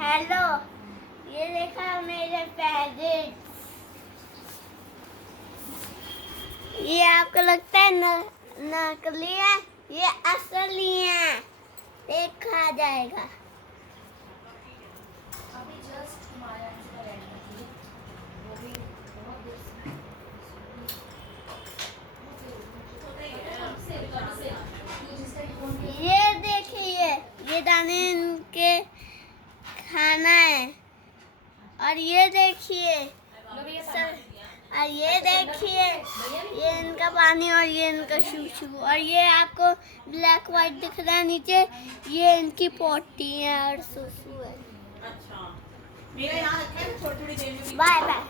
Hello, ये देखा मेरे पैकेट। ये आपको लगता है नकली है, ये असली है। देखा जाएगा। ये देखिए, ये दाने इनके खाना है। और ये देखिए, और ये देखिए, ये इनका पानी और ये इनका शूशू। और ये आपको ब्लैक व्हाइट दिख रहा है नीचे, ये इनकी पोटी है और शूशू है। अच्छा, मेरा यहाँ रखा है छोटी छोटी। Bye bye.